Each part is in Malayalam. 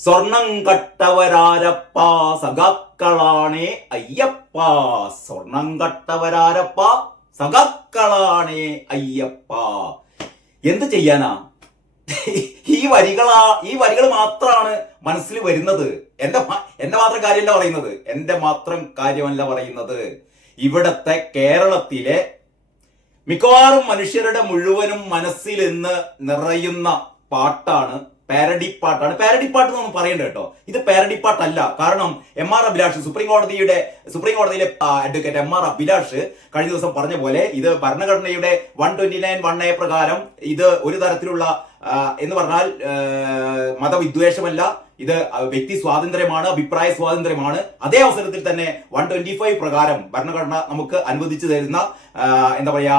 സ്വർണം കട്ടവരാരപ്പ സഖാക്കളാണേ അയ്യപ്പ. സ്വർണം കട്ടവരാരപ്പ സഖാക്കളാണേ അയ്യപ്പ. എന്ത് ചെയ്യാനാ? ഈ വരികളാ ഈ വരികൾ മാത്രമാണ് മനസ്സിൽ വരുന്നത്. എന്റെ എന്റെ മാത്രം കാര്യമല്ല പറയുന്നത്. എന്റെ മാത്രം കാര്യമല്ല പറയുന്നത്. ഇവിടത്തെ കേരളത്തിലെ മിക്കവാറും മനുഷ്യരുടെ മുഴുവനും മനസ്സിൽ ഇന്ന് നിറയുന്ന പാട്ടാണ് പാരഡി പാട്ടാണ് പാരഡി പാട്ട് എന്നൊന്നും പറയണ്ട കേട്ടോ. ഇത് പാരഡി പാട്ടല്ല കാരണം എം ആർ അഭിലാഷ് സുപ്രീം കോടതിയുടെ സുപ്രീം കോടതിയിലെ അഡ്വക്കേറ്റ് എം ആർ അഭിലാഷ് കഴിഞ്ഞ ദിവസം പറഞ്ഞ പോലെ ഇത് ഭരണഘടനയുടെ one twenty nine one A പ്രകാരം ഇത് ഒരു തരത്തിലുള്ള എന്ന് പറഞ്ഞാൽ മതവിദ്വേഷമല്ല ഇത് വ്യക്തി സ്വാതന്ത്ര്യമാണ് അഭിപ്രായ സ്വാതന്ത്ര്യമാണ്. അതേ അവസരത്തിൽ തന്നെ വൺ ട്വന്റി ഫൈവ് പ്രകാരം ഭരണഘടന നമുക്ക് അനുവദിച്ചു തരുന്ന എന്താ പറയാ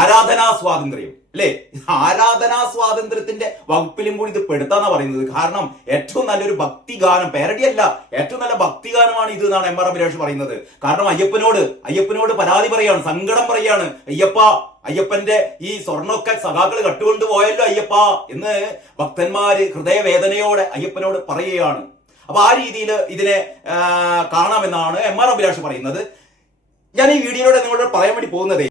ആരാധനാ സ്വാതന്ത്ര്യം. അല്ലെ? ആരാധനാ സ്വാതന്ത്ര്യത്തിന്റെ വകുപ്പിലും കൂടി ഇത് പെടുത്താന്നാ പറയുന്നത്. കാരണം ഏറ്റവും നല്ലൊരു ഭക്തിഗാനം പേരടി അല്ല ഏറ്റവും നല്ല ഭക്തിഗാനമാണ് ഇത് എന്നാണ് എം ആർ അഭിലാഷ് പറയുന്നത്. കാരണം അയ്യപ്പനോട് അയ്യപ്പനോട് പരാതി പറയാണ് സങ്കടം പറയാണ്. അയ്യപ്പ അയ്യപ്പന്റെ ഈ സ്വർണമൊക്കെ സഖാക്കൾ കട്ടുകൊണ്ട് പോയല്ലോ അയ്യപ്പ എന്ന് ഭക്തന്മാര് ഹൃദയവേദനയോടെ അയ്യപ്പനോട് പറയുകയാണ്. അപ്പൊ ആ രീതിയിൽ ഇതിനെ കാണാമെന്നാണ് എം ആർ അഭിലാഷ് പറയുന്നത്. ഞാൻ ഈ വീഡിയോയിലൂടെ നിങ്ങളോട് പറയാൻ വേണ്ടി പോകുന്നത്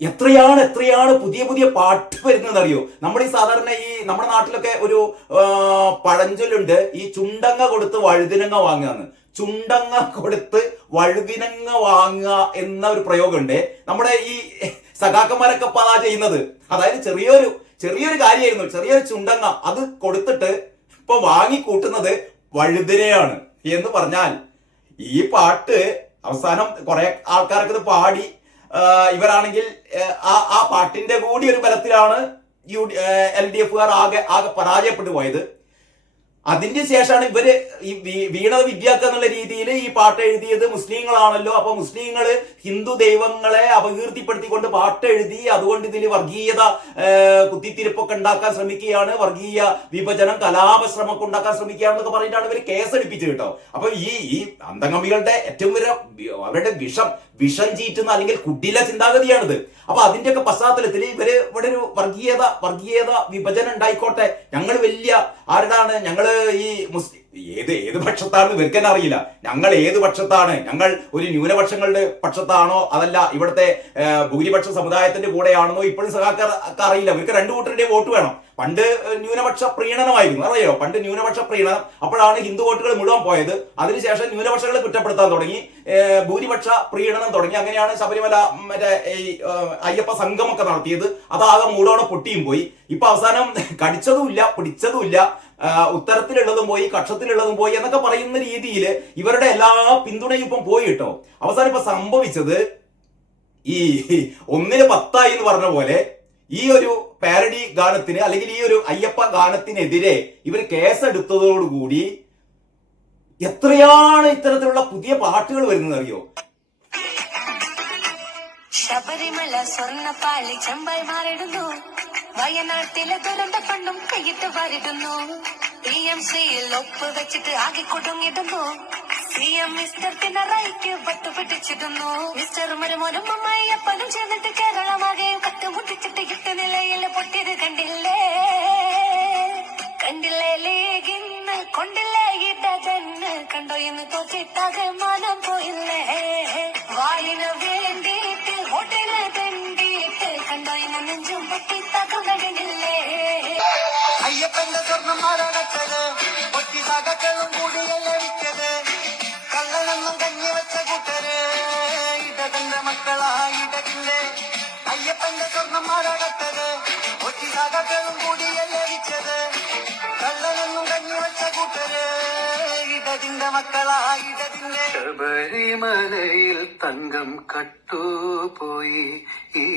എത്രയാണ് എത്രയാണ് പുതിയ പുതിയ പാട്ട് വരുന്നത് അറിയോ നമ്മൾ ഈ സാധാരണ ഈ നമ്മുടെ നാട്ടിലൊക്കെ ഒരു പഴഞ്ചൊല്ലുണ്ട്. ഈ ചുണ്ടങ്ങ കൊടുത്ത് വഴുതിനങ്ങ വാങ്ങുകയെന്ന് ചുണ്ടങ്ങ കൊടുത്ത് വഴുതിനങ്ങ വാങ്ങുക എന്ന ഒരു പ്രയോഗമുണ്ട്. നമ്മുടെ ഈ സഖാക്കന്മാരൊക്കെ ഇപ്പൊ ചെയ്യുന്നത്. അതായത് ചെറിയൊരു ചെറിയൊരു കാര്യമായിരുന്നു. ചെറിയൊരു ചുണ്ടങ്ങ അത് കൊടുത്തിട്ട് ഇപ്പൊ വാങ്ങി കൂട്ടുന്നത് വഴുതിനെയാണ് എന്ന് പറഞ്ഞാൽ ഈ പാട്ട് അവസാനം കുറെ ആൾക്കാരൊക്കെ ഇത് പാടി ഇവരാണെങ്കിൽ ആ ആ പാട്ടിന്റെ കൂടി ഒരു ബലത്തിലാണ് യു എൽ ഡി എഫുകാർ ആകെ ആകെ പരാജയപ്പെട്ടു പോയത്. അതിന്റെ ശേഷമാണ് ഇവർ ഈ വീണത് വിദ്യാക്ക എന്നുള്ള രീതിയിൽ ഈ പാട്ട് എഴുതിയത് മുസ്ലിങ്ങളാണല്ലോ. അപ്പൊ മുസ്ലിങ്ങൾ ഹിന്ദു ദൈവങ്ങളെ അപകീർത്തിപ്പെടുത്തിക്കൊണ്ട് പാട്ട് എഴുതി അതുകൊണ്ട് ഇതിൽ വർഗീയത കുത്തിത്തിരിപ്പൊക്കെ ഉണ്ടാക്കാൻ ശ്രമിക്കുകയാണ്. വർഗീയ വിഭജനം കലാപശ്രമൊക്കെ ഉണ്ടാക്കാൻ ശ്രമിക്കുകയാണെന്നൊക്കെ പറഞ്ഞിട്ടാണ് ഇവർ കേസെടുപ്പിച്ചത് കേട്ടോ. അപ്പൊ ഈ ഈ അന്തംഗമികളുടെ ഏറ്റവും വലിയ അവരുടെ വിഷം വിഷം ചീറ്റുന്ന അല്ലെങ്കിൽ കുടില ചിന്താഗതിയാണിത്. അപ്പൊ അതിന്റെയൊക്കെ പശ്ചാത്തലത്തിൽ ഇവർ ഇവിടെ ഒരു വർഗീയത വർഗീയത വിഭജനം ഉണ്ടായിക്കോട്ടെ. ഞങ്ങൾ വലിയ ആരുടാണ് ഞങ്ങൾ ഈ മുസ്ലിം ഏത് ഏത് പക്ഷത്താണെന്ന് ഇവർക്ക് തന്നെ അറിയില്ല. ഞങ്ങൾ ഏത് പക്ഷത്താണ്? ഞങ്ങൾ ഒരു ന്യൂനപക്ഷങ്ങളുടെ പക്ഷത്താണോ? അതല്ല ഇവിടുത്തെ ഭൂരിപക്ഷ സമുദായത്തിന്റെ കൂടെയാണെന്നോ ഇപ്പോഴും സഹാക്കാർക്ക് അറിയില്ല. ഇവർക്ക് രണ്ടു കൂട്ടരുടെ വോട്ട് വേണം. പണ്ട് ന്യൂനപക്ഷ പ്രീണനമായിരുന്നു. അറിയോ? പണ്ട് ന്യൂനപക്ഷ പ്രീണനം. അപ്പോഴാണ് ഹിന്ദു വോട്ടുകൾ മുഴുവൻ പോയത്. അതിനുശേഷം ന്യൂനപക്ഷങ്ങളെ കുറ്റപ്പെടുത്താൻ തുടങ്ങി. ഭൂരിപക്ഷ പ്രീണനം തുടങ്ങി. അങ്ങനെയാണ് ശബരിമല മറ്റേ ഈ അയ്യപ്പ സംഘമൊക്കെ നടത്തിയത്. അതാകെ മൂടോടെ പൊട്ടിയും പോയി. ഇപ്പൊ അവസാനം കടിച്ചതുമില്ല പിടിച്ചതുമില്ല ഉത്തരത്തിലുള്ളതും പോയി കക്ഷത്തിലുള്ളതും പോയി എന്നൊക്കെ പറയുന്ന രീതിയിൽ ഇവരുടെ എല്ലാ പിന്തുണയും ഇപ്പം പോയി കേട്ടോ. അവസാനം ഇപ്പൊ സംഭവിച്ചത് ഈ ഒന്നിന് പത്തായി എന്ന് പറഞ്ഞ പോലെ ഈ ഒരു പാരഡി ഗാനത്തിന് അല്ലെങ്കിൽ ഈ ഒരു അയ്യപ്പ ഗാനത്തിനെതിരെ ഇവർ കേസെടുത്തതോടുകൂടി എത്രയാണ് ഇത്തരത്തിലുള്ള പുതിയ പാട്ടുകൾ വരുന്നത് അറിയോ? ശബരിമല സ്വർണപ്പാളി ചെമ്പായി മാറിടുന്നു വയനാട്ടിലെ ദുരന്ത ഫണ്ടും കൈയിട്ട് വരുതുന്നു പി എം സിയിൽ ഒപ്പ് വെച്ചിട്ട് ആകെ കുടുങ്ങിടുന്നു സി എം മിസ്റ്റർ പിണറായിക്ക് പട്ടുപിടിച്ചിടുന്നു മിസ്റ്റർ മരുമോനും അമ്മായിയപ്പനും ചേർന്നിട്ട് കേരളമാകെ കട്ടുമുട്ടിച്ചിട്ട് ഇട്ട നിലയിൽ പൊട്ടിയത് കണ്ടില്ലേ? കണ്ടില്ലേ ലീഗിന്ന് കൊണ്ടില്ലേ ഇടതെന്ന് കണ്ടോ ഇന്ന് തോറ്റിട്ടാകെ മാനം പോയില്ലേ? അയ്യപ്പന്റെ സ്വർണം മാറാടച്ചത് ഒറ്റി സകക്കളും കൂടിയല്ലേ വിറ്റത് കള്ളനെന്നും കഞ്ഞി വെച്ച കൂട്ടര്. ഇടതന്റെ മക്കളാ ഇടകിന്റെ അയ്യപ്പന്റെ സ്വർണം മാറാടച്ചത് ഒറ്റി സകക്കളും കൂടിയല്ലേ വിറ്റത് കള്ളനെന്നും കഞ്ഞി വെച്ച കൂട്ടര്. ഇടതിന്റെ മക്കളാ ഇടതിന്റെ ശബരിമലയിൽ തങ്കം കട്ടുപോയി. ഈ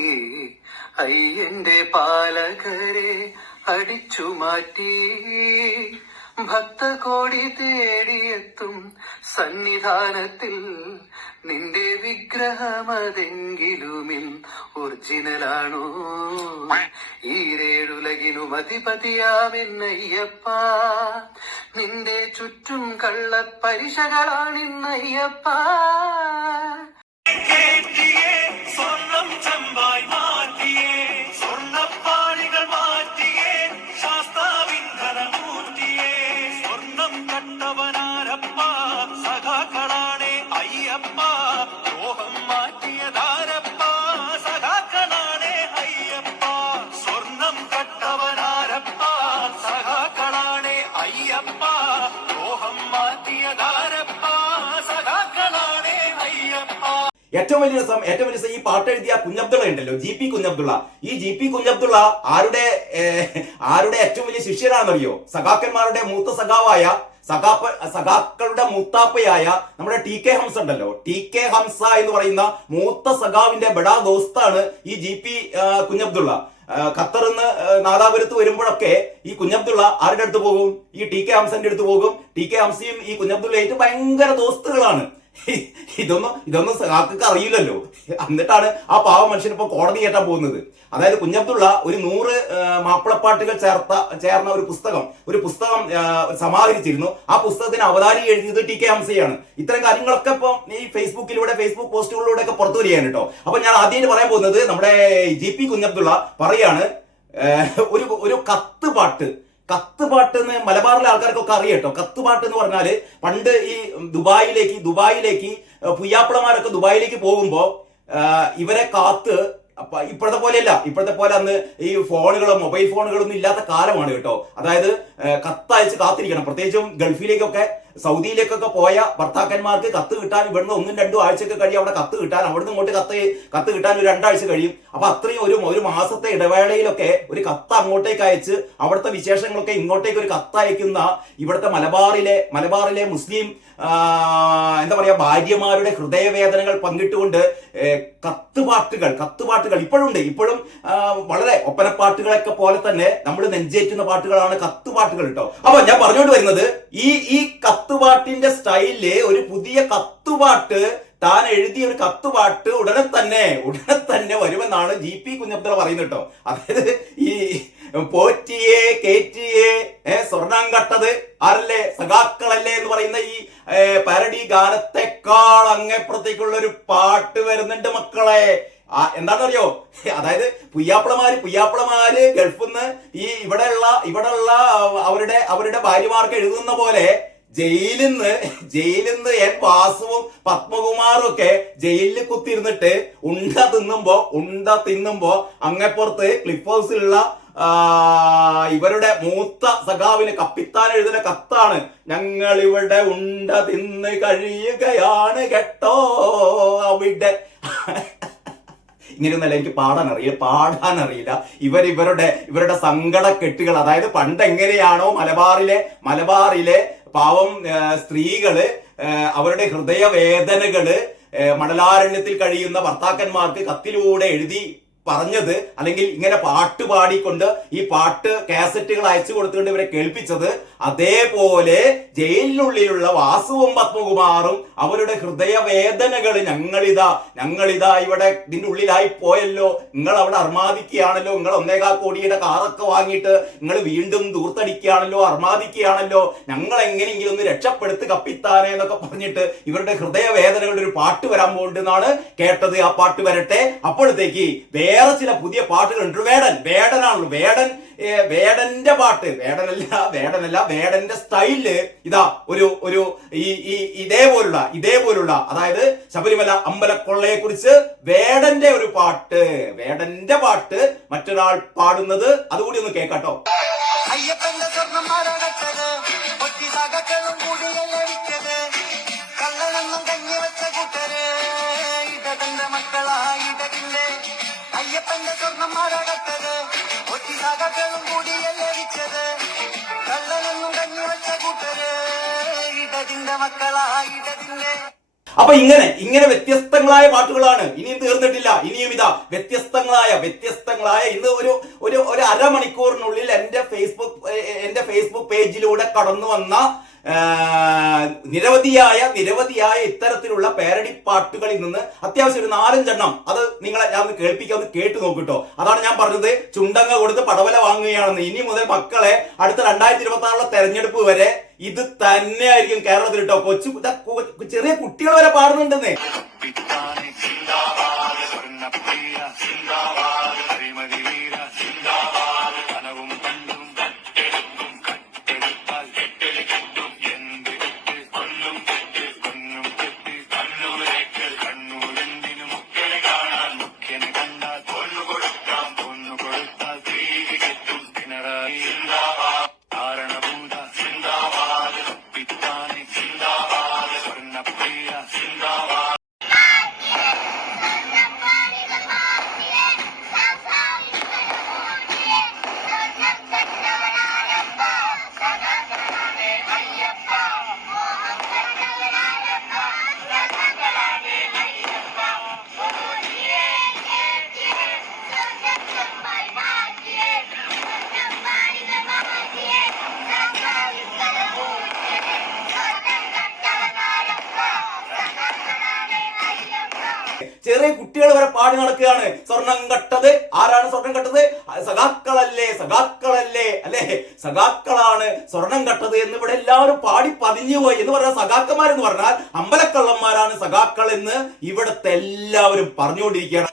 അയ്യന്റെ പാലകരെ അടിച്ചു മാറ്റി. ഭക്തകോടി തേടിയെത്തും സന്നിധാനത്തിൽ. നിന്റെ വിഗ്രഹമതെങ്കിലുമിൻ ഒറിജിനലാണോ? ഈരേഴുലകിനും അധിപതിയാമെന്നയ്യപ്പ നിന്റെ ചുറ്റും കള്ളപ്പരിശകളാണിന്നയ്യപ്പ. ഏറ്റവും വലിയ ഏറ്റവും വലിയ ഈ പാട്ട് എഴുതിയ കുഞ്ഞബ്ദുള്ള ഉണ്ടല്ലോ ജി പി കുഞ്ഞബ്ദുള്ള. ഈ ജി പി കുഞ്ഞബ്ദുള്ള ആരുടെ ആരുടെ ഏറ്റവും വലിയ ശിഷ്യനാണെന്നറിയോ സഖാക്കന്മാരുടെ മൂത്ത സഖാവായ സഖാപ്പ സഖാക്കളുടെ മൂത്താപ്പയായ നമ്മുടെ ടി കെ ഹംസ ഉണ്ടല്ലോ. ടി കെ ഹംസ എന്ന് പറയുന്ന മൂത്ത സഖാവിന്റെ ബഡാ ദോസ്താണ് ഈ ജി പി കുഞ്ഞബ്ദുള്ള. ഖത്തറിന്ന് നാദാപുരത്ത് വരുമ്പോഴൊക്കെ ഈ കുഞ്ഞബ്ദുള്ള ആരുടെ അടുത്ത് പോകും? ഈ ടി കെ ഹംസന്റെ അടുത്ത് പോകും. ടി കെ ഹംസയും ഈ കുഞ്ഞബ്ദുള്ളയായിട്ട് ഭയങ്കര ദോസ്തുകളാണ്. ഇതൊന്നും ഇതൊന്നും സഖാക്കൾക്ക് അറിയില്ലല്ലോ. എന്നിട്ടാണ് ആ പാവ മനുഷ്യൻ ഇപ്പൊ കോടതി കയറ്റാൻ പോകുന്നത്. അതായത് കുഞ്ഞബ്ദുള്ള ഒരു നൂറ് മാപ്പിളപ്പാട്ടുകൾ ചേർത്ത ചേർന്ന ഒരു പുസ്തകം ഒരു പുസ്തകം സമാഹരിച്ചിരുന്നു. ആ പുസ്തകത്തിന് അവതാരി എഴുതിയത് ടി കെ ഹംസയാണ്. ഇത്തരം കാര്യങ്ങളൊക്കെ ഇപ്പൊ ഈ ഫേസ്ബുക്കിലൂടെ ഫേസ്ബുക്ക് പോസ്റ്റുകളിലൂടെ ഒക്കെ പുറത്തു വരികയാണ് കേട്ടോ. അപ്പൊ ഞാൻ ആദ്യമായിട്ട് പറയാൻ പോകുന്നത് നമ്മുടെ ജി പി കുഞ്ഞബ്ദുള്ള പറയാണ് ഒരു ഒരു കത്ത് പാട്ട് കത്ത് പാട്ട് എന്ന് മലബാറിലെ ആൾക്കാർക്കൊക്കെ അറിയാം കേട്ടോ കത്ത് എന്ന് പറഞ്ഞാൽ പണ്ട് ഈ ദുബായിലേക്ക് ദുബായിലേക്ക് പുയ്യാപ്പിളമാരൊക്കെ ദുബായിലേക്ക് പോകുമ്പോ ഇവരെ കാത്ത് ഇപ്പോഴത്തെ പോലെയല്ല. ഇപ്പോഴത്തെ പോലെ അന്ന് ഈ ഫോണുകളോ മൊബൈൽ ഫോണുകളൊന്നും ഇല്ലാത്ത കാലമാണ് കേട്ടോ. അതായത് കത്തയച്ച് കാത്തിരിക്കണം. പ്രത്യേകിച്ചും ഗൾഫിലേക്കൊക്കെ സൗദിയിലേക്കൊക്കെ പോയ ഭർത്താക്കന്മാർക്ക് കത്ത് കിട്ടാൻ ഇവിടുന്ന് ഒന്നും രണ്ടും ആഴ്ചയൊക്കെ കഴിയും. അവിടെ കത്ത് കിട്ടാൻ അവിടുന്ന് ഇങ്ങോട്ട് കത്ത് കത്ത് കിട്ടാൻ ഒരു രണ്ടാഴ്ച കഴിയും. അപ്പൊ അത്രയും ഒരു ഒരു മാസത്തെ ഇടവേളയിലൊക്കെ ഒരു കത്ത് അങ്ങോട്ടേക്ക് അയച്ച് അവിടുത്തെ വിശേഷങ്ങളൊക്കെ ഇങ്ങോട്ടേക്ക് ഒരു കത്ത് അയക്കുന്ന ഇവിടുത്തെ മലബാറിലെ മലബാറിലെ മുസ്ലിം എന്താ പറയാ ഭാര്യമാരുടെ ഹൃദയവേദനകൾ പങ്കിട്ടുകൊണ്ട് കത്തുപാട്ടുകൾ കത്തുപാട്ടുകൾ ഇപ്പോഴുണ്ട്. ഇപ്പോഴും വളരെ ഒപ്പനപ്പാട്ടുകളൊക്കെ പോലെ തന്നെ നമ്മൾ നെഞ്ചേറ്റുന്ന പാട്ടുകളാണ് കത്തുപാട്ടുകൾ കേട്ടോ. അപ്പൊ ഞാൻ പറഞ്ഞുകൊണ്ട് വരുന്നത് ഈ ഈ കത്തുപാട്ടിന്റെ സ്റ്റൈലിൽ ഒരു പുതിയ കത്തുപാട്ട് താൻ എഴുതിയ ഒരു കത്തുപാട്ട് ഉടനെ തന്നെ ഉടനെ തന്നെ വരുമെന്നാണ് ജി പി കുഞ്ഞബ്ദുള്ള പറയുന്നത് കേട്ടോ. അതായത് ഈ പോറ്റിയെ കേറ്റിയെ സ്വർണം കട്ടത് ആരല്ലേ? സഖാക്കളല്ലേ എന്ന് പറയുന്ന ഈ പാരഡി ഗാനത്തെക്കാൾ അങ്ങേപ്പുറത്തേക്കുള്ള ഒരു പാട്ട് വരുന്നുണ്ട് മക്കളെ. ആ എന്താണെന്നറിയോ? അതായത് പുയ്യാപ്പിളമാര് പുയ്യാപ്പിളമാര് ഗൾഫിൽ നിന്ന് ഈ ഇവിടെയുള്ള ഇവിടെയുള്ള അവരുടെ അവരുടെ ഭാര്യമാർക്ക് എഴുതുന്ന പോലെ ജയിലിൽ നിന്ന് ജയിലിൽ നിന്ന് എൻ വാസുവും പത്മകുമാറും ഒക്കെ ജയിലിൽ കുത്തിയിരുന്നിട്ട് ഉണ്ട തിന്നുമ്പോ ഉണ്ട തിന്നുമ്പോ അങ്ങപ്പുറത്ത് ക്ലിഫ് ഹൗസിലുള്ള ഇവരുടെ മൂത്ത സഖാവിന് കപ്പിത്താൻ എഴുതുന്ന കത്താണ്. ഞങ്ങൾ ഇവിടെ ഉണ്ട തിന്ന് കഴിയുകയാണ് കേട്ടോ അവിടെ. ഇങ്ങനെയൊന്നല്ല എനിക്ക് പാടാൻ അറിയില്ല പാടാൻ അറിയില്ല ഇവർ ഇവരുടെ ഇവരുടെ സങ്കട കെട്ടുകൾ അതായത് പണ്ട് എങ്ങനെയാണോ മലബാറിലെ മലബാറിലെ പാവം സ്ത്രീകൾ അവരുടെ ഹൃദയവേദനകൾ മണലാരണ്യത്തിൽ കഴിയുന്ന ഭർത്താക്കന്മാർക്ക് കത്തിലൂടെ എഴുതി പറഞ്ഞത് അല്ലെങ്കിൽ ഇങ്ങനെ പാട്ട് പാടിക്കൊണ്ട് ഈ പാട്ട് കാസറ്റുകൾ അയച്ചു കൊടുത്തുകൊണ്ട് ഇവരെ കേൾപ്പിച്ചത് അതേപോലെ ജയിലിനുള്ളിലുള്ള വാസുവും പത്മകുമാറും അവരുടെ ഹൃദയവേദനകൾ ഞങ്ങളിതാ ഞങ്ങളിതാ ഇവിടെ ഇതിന്റെ ഉള്ളിലായി പോയല്ലോ. നിങ്ങൾ അവിടെ അർമാദിക്കുകയാണല്ലോ. നിങ്ങൾ ഒന്നേകാൽ കോടിയുടെ കാറൊക്കെ വാങ്ങിയിട്ട് നിങ്ങൾ വീണ്ടും ദൂർത്തടിക്കുകയാണല്ലോ അർമാദിക്കുകയാണല്ലോ. ഞങ്ങൾ എങ്ങനെയെങ്കിലും ഒന്ന് രക്ഷപ്പെടുത്ത് കപ്പിത്താനെ എന്നൊക്കെ പറഞ്ഞിട്ട് ഇവരുടെ ഹൃദയവേദനകളുടെ ഒരു പാട്ട് വരാൻ പോകുന്നുണ്ടെന്നാണ് കേട്ടത്. ആ പാട്ട് വരട്ടെ. അപ്പോഴത്തേക്ക് വേറെ ചില പുതിയ പാട്ടുകളുണ്ട് വേടൻ വേടനാണല്ലോ. വേടൻ വേടന്റെ പാട്ട്. വേടനല്ല വേടനല്ല വേടന്റെ സ്റ്റൈലിൽ ഇതാ ഒരു ഒരു ഈ ഈ ഇതേപോലുള്ള ഇതേപോലുള്ള അതായത് ശബരിമല അമ്പലക്കൊള്ളയെ കുറിച്ച് വേടന്റെ ഒരു പാട്ട് വേടന്റെ പാട്ട് മറ്റൊരാൾ പാടുന്നത് അതുകൂടി ഒന്ന് കേൾക്കാട്ടോ. അയ്യപ്പന്റെ സ്വർണം കഞ്ഞി വെച്ച അയ്യപ്പന്റെ മാറാകട്ടത് സകക്കളും കൂടിയല്ലേ വിച്ചത് കള്ളനൊന്നും കഞ്ഞി വെച്ച കൂട്ടര്. ഇടതിന്റെ മക്കളാ ഇടതിന്റെ അപ്പൊ ഇങ്ങനെ ഇങ്ങനെ വ്യത്യസ്തങ്ങളായ പാട്ടുകളാണ് ഇനിയും തീർന്നിട്ടില്ല. ഇനിയും ഇതാ വ്യത്യസ്തങ്ങളായ വ്യത്യസ്തങ്ങളായ ഇന്ന് ഒരു ഒരു ഒരു അരമണിക്കൂറിനുള്ളിൽ എന്റെ ഫേസ്ബുക്ക് എന്റെ ഫേസ്ബുക്ക് പേജിലൂടെ കടന്നു വന്ന നിരവധിയായ നിരവധിയായ ഇത്തരത്തിലുള്ള പേരടി പാട്ടുകളിൽ നിന്ന് അത്യാവശ്യം ഒരു നാലഞ്ചെണ്ണം അത് നിങ്ങളെ ഞാൻ കേൾപ്പിക്കാൻ കേട്ട് നോക്കിട്ടോ. അതാണ് ഞാൻ പറഞ്ഞത്. ചുണ്ടങ്ങ കൊടുത്ത് പടവല വാങ്ങുകയാണെന്ന്. ഇനി മുതൽ മക്കളെ അടുത്ത രണ്ടായിരത്തി ഇരുപത്തി ആറിലെ തെരഞ്ഞെടുപ്പ് വരെ ഇത് തന്നെയായിരിക്കും കേരളത്തിൽ കേട്ടോ കൊച്ചു ചെറിയ കുട്ടികൾ വരെ പാടുന്നുണ്ടെന്നേ. ചെറിയ കുട്ടികൾ വരെ പാടി നടക്കുകയാണ്. സ്വർണം കട്ടത്. ആരാണ് സ്വർണം കട്ടത്? സഖാക്കളല്ലേ സഖാക്കളല്ലേ അല്ലേ? സഖാക്കളാണ് സ്വർണം കട്ടത് എന്ന് ഇവിടെ എല്ലാവരും പാടി പതിഞ്ഞു പോയി എന്ന് പറഞ്ഞാൽ സഖാക്കന്മാരെന്ന് പറഞ്ഞാൽ അമ്പലക്കള്ളന്മാരാണ് സഖാക്കൾ എന്ന് ഇവിടുത്തെ എല്ലാവരും പറഞ്ഞുകൊണ്ടിരിക്കുകയാണ്.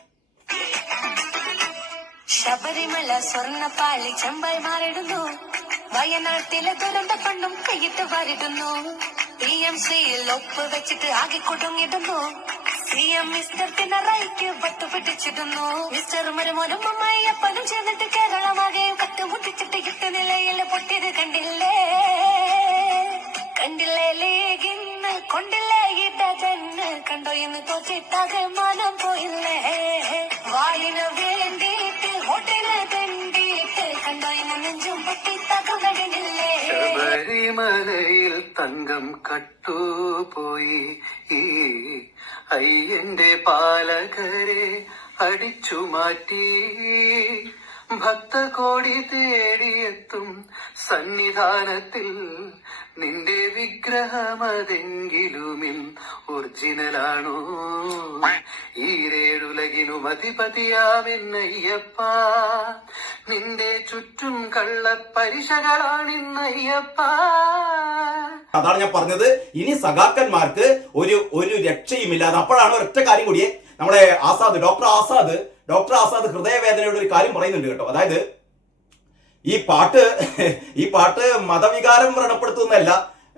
ശബരിമല സ്വർണപ്പാളി ചെമ്പായി മാറിടുന്നു വയനാട്ടിലെ ദുരന്ത ഫണ്ടും കയ്യിട്ട് വാരിടുന്നു. പി എം സിയിൽ ഒപ്പ് വെച്ചിട്ട് ആകെ കുടുങ്ങിടുന്നു. സി എം മിസ്റ്റർ പിണറായിക്ക് വട്ടു പിടിച്ചിടുന്നു. മിസ്റ്റർ മരുമോനും അമ്മായിയപ്പനും ചേർന്നിട്ട് കേരളമാകെയും കട്ടുമുട്ടിച്ചിട്ട് ഇട്ട നിലയിൽ പൊട്ടിയത് കണ്ടില്ലേ? കണ്ടില്ലേ ലീഗിന്ന് കൊണ്ടില്ലേ ഇടതെന്ന് കണ്ടോ എന്ന് തോച്ചിട്ടാകെ മാനം പോയില്ലേ? വാളിന് വേണ്ടിയിട്ട് ഹോട്ടലിന് തെണ്ടിയിട്ട് കണ്ടോ എന്ന് നെഞ്ചും പൊട്ടി ശബരിമലയിൽ തങ്കം കട്ടുപോയി. ഈ അയ്യന്റെ പാലകരെ അടിച്ചു മാറ്റി ഭക്തകോടി തേടിയെത്തും സന്നിധാനത്തിൽ. നിന്റെ വിഗ്രഹമതെങ്കിലുമിൻ ഒറിജിനലാണോ? ഈരേഴുലകിനും അധിപതിയാമെന്നയ്യപ്പ നിന്റെ ചുറ്റും കള്ളപ്പരിശകളാണിന്നയ്യപ്പ അതാണ് ഞാൻ പറഞ്ഞത്. ഇനി സഖാക്കന്മാർക്ക് ഒരു ഒരു രക്ഷയുമില്ലാതെ അപ്പോഴാണ് ഒരൊറ്റ കാര്യം കൂടിയേ. നമ്മുടെ ആസാദ് ഡോക്ടർ ആസാദ് ഡോക്ടർ ആസാദ് ഹൃദയവേദനയുടെ ഒരു കാര്യം പറയുന്നുണ്ട് കേട്ടോ. അതായത് ഈ പാട്ട് ഈ പാട്ട് മതവികാരം വ്രണപ്പെടുത്തുന്നതല്ല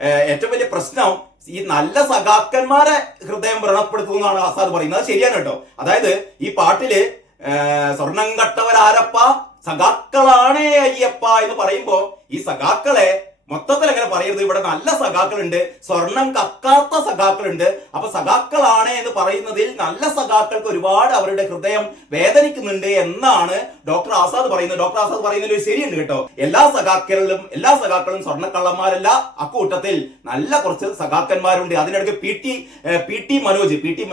ഏഹ് ഏറ്റവും വലിയ പ്രശ്നം ഈ നല്ല സഖാക്കന്മാരെ ഹൃദയം വ്രണപ്പെടുത്തുന്നതാണ് ആസാദ് പറയുന്നത്. ശരിയാണ് കേട്ടോ. അതായത് ഈ പാട്ടിൽ സ്വർണം കട്ടവരാരപ്പ സഖാക്കളാണേ അയ്യപ്പ എന്ന് പറയുമ്പോ ഈ സഖാക്കളെ മൊത്തത്തിൽ അങ്ങനെ പറയരുത് ഇവിടെ നല്ല സഖാക്കളുണ്ട് സ്വർണം കക്കാത്ത സഖാക്കളുണ്ട്. അപ്പൊ സഖാക്കളാണ് എന്ന് പറയുന്നതിൽ നല്ല സഖാക്കൾക്ക് ഒരുപാട് അവരുടെ ഹൃദയം വേദനിക്കുന്നുണ്ട് എന്നാണ് ഡോക്ടർ ആസാദ് പറയുന്നത്. ഡോക്ടർ ആസാദ് പറയുന്നതിൽ ഒരു ശരിയുണ്ട് കേട്ടോ. എല്ലാ സഖാക്കളിലും എല്ലാ സഖാക്കളും സ്വർണക്കള്ളന്മാരല്ല. അക്കൂട്ടത്തിൽ നല്ല കുറച്ച് സഖാക്കന്മാരുണ്ട്. അതിനിടയ്ക്ക് P T P T Manoj P T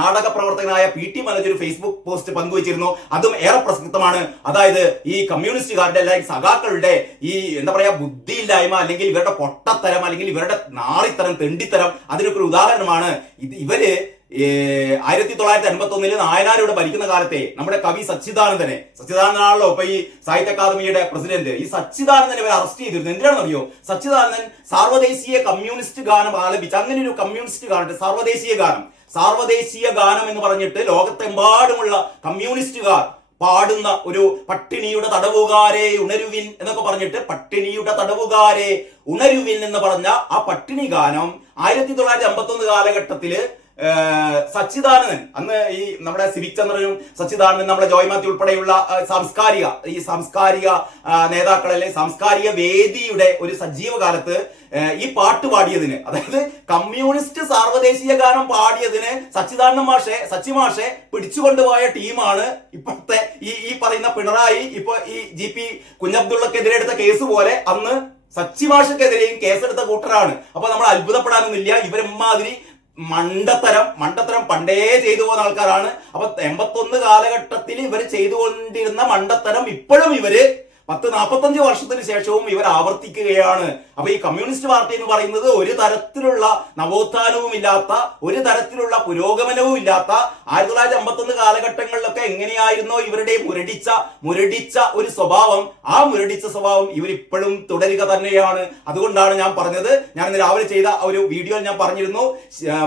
നാടക പ്രവർത്തകനായ പി ടി മനോജ് ഒരു ഫേസ്ബുക്ക് പോസ്റ്റ് പങ്കുവച്ചിരുന്നു. അതും ഏറെ പ്രസക്തമാണ്. അതായത് ഈ കമ്മ്യൂണിസ്റ്റുകാരുടെ അല്ലെങ്കിൽ സഖാക്കളുടെ ഈ എന്താ പറയാ ബുദ്ധിയില്ലായ്മ അല്ലെങ്കിൽ ഇവരുടെ പൊട്ടത്തരം അല്ലെങ്കിൽ ഇവരുടെ നാറിത്തരം തെണ്ടിത്തരം അതിനൊക്കെ ഒരു ഉദാഹരണമാണ്. ഇത് ഇവർ ആയിരത്തി തൊള്ളായിരത്തി അൻപത്തി ഒന്നിൽ നായനാരോട് ഭരിക്കുന്ന കാലത്തെ നമ്മുടെ കവി സച്ചിദാനന്ദനെ സച്ചിദാനന്ദനാണല്ലോ ഇപ്പൊ ഈ സാഹിത്യ അക്കാദമിയുടെ പ്രസിഡന്റ്. ഈ സച്ചിദാനന്ദനെ ഇവർ അറസ്റ്റ് ചെയ്തിരുന്നു എന്തിനാണെന്ന് അറിയോ സച്ചിദാനന്ദൻ സാർവദേശീയ കമ്മ്യൂണിസ്റ്റ് ഗാനം ആലപിച്ച അങ്ങനെ ഒരു കമ്മ്യൂണിസ്റ്റ് ഗാനം സാർവദേശീയ ഗാനം. സാർവദേശീയ ഗാനം എന്ന് പറഞ്ഞിട്ട് ലോകത്തെമ്പാടുമുള്ള കമ്മ്യൂണിസ്റ്റുകാർ പാടുന്ന ഒരു പട്ടിണിയുടെ തടവുകാരെ ഉണരുവിൻ എന്നൊക്കെ പറഞ്ഞിട്ട് പട്ടിണിയുടെ തടവുകാരെ ഉണരുവിൻ എന്ന് പറഞ്ഞ ആ പട്ടിണി ഗാനം ആയിരത്തി തൊള്ളായിരത്തി അമ്പത്തി ഒന്ന് കാലഘട്ടത്തിൽ സച്ചിദാനന്ദൻ. അന്ന് ഈ നമ്മുടെ സിവിക് ചന്ദ്രനും സച്ചിദാനന്ദൻ നമ്മുടെ ജോയ്മാത്തി ഉൾപ്പെടെയുള്ള സാംസ്കാരിക ഈ സാംസ്കാരിക നേതാക്കളെ സാംസ്കാരിക വേദിയുടെ ഒരു സജീവ കാലത്ത് ഈ പാട്ട് പാടിയതിന് അതായത് കമ്മ്യൂണിസ്റ്റ് സാർവദേശീയ ഗാനം പാടിയതിന് സച്ചിദാനന്ദ മാഷെ സച്ചി മാഷെ പിടിച്ചുകൊണ്ടുപോയ ടീമാണ് ഇപ്പോഴത്തെ ഈ ഈ പറയുന്ന പിണറായി ഇപ്പൊ ഈ ജി പി കുഞ്ഞബ്ദുള്ളക്കെതിരെ എടുത്ത കേസ് പോലെ അന്ന് സച്ചിമാഷക്കെതിരെയും കേസെടുത്ത കൂട്ടരാണ്. അപ്പൊ നമ്മൾ അത്ഭുതപ്പെടാനൊന്നുമില്ല. ഇവരെമ്മാതിരി മണ്ടത്തരം മണ്ടത്തരം പണ്ടേ ചെയ്തു പോകുന്ന ആൾക്കാരാണ്. അപ്പൊ എൺപത്തൊന്ന് കാലഘട്ടത്തിൽ ഇവർ ചെയ്തുകൊണ്ടിരുന്ന മണ്ടത്തരം ഇപ്പോഴും ഇവർ പത്ത് നാൽപ്പത്തഞ്ച് വർഷത്തിന് ശേഷവും ഇവർ ആവർത്തിക്കുകയാണ്. അപ്പൊ ഈ കമ്മ്യൂണിസ്റ്റ് പാർട്ടി എന്ന് പറയുന്നത് ഒരു തരത്തിലുള്ള നവോത്ഥാനവും ഇല്ലാത്ത ഒരു തരത്തിലുള്ള പുരോഗമനവും ഇല്ലാത്ത ആയിരത്തി തൊള്ളായിരത്തി അമ്പത്തൊന്ന് കാലഘട്ടങ്ങളിലൊക്കെ എങ്ങനെയായിരുന്നോ ഇവരുടെ മുരടിച്ച മുരടിച്ച ഒരു സ്വഭാവം. ആ മുരടിച്ച സ്വഭാവം ഇവർ ഇപ്പോഴും തുടരുക തന്നെയാണ്. അതുകൊണ്ടാണ് ഞാൻ പറഞ്ഞത്. ഞാൻ ഇന്ന് രാവിലെ ചെയ്ത ഒരു വീഡിയോയിൽ ഞാൻ പറഞ്ഞിരുന്നു.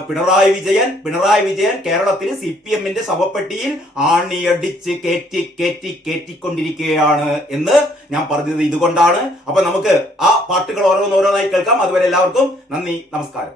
പിണറായി വിജയൻ പിണറായി വിജയൻ കേരളത്തിൽ സി പി എമ്മിന്റെ ശവപ്പെട്ടിയിൽ ആണിയടിച്ച് കയറ്റി കയറ്റി കയറ്റിക്കൊണ്ടിരിക്കുകയാണ് എന്ന് ഞാൻ പറഞ്ഞത് ഇതുകൊണ്ടാണ്. അപ്പൊ നമുക്ക് ആ പാട്ടുകൾ ഓരോന്നോരോന്നായി കേൾക്കാം. അതുവരെ എല്ലാവർക്കും നന്ദി നമസ്കാരം.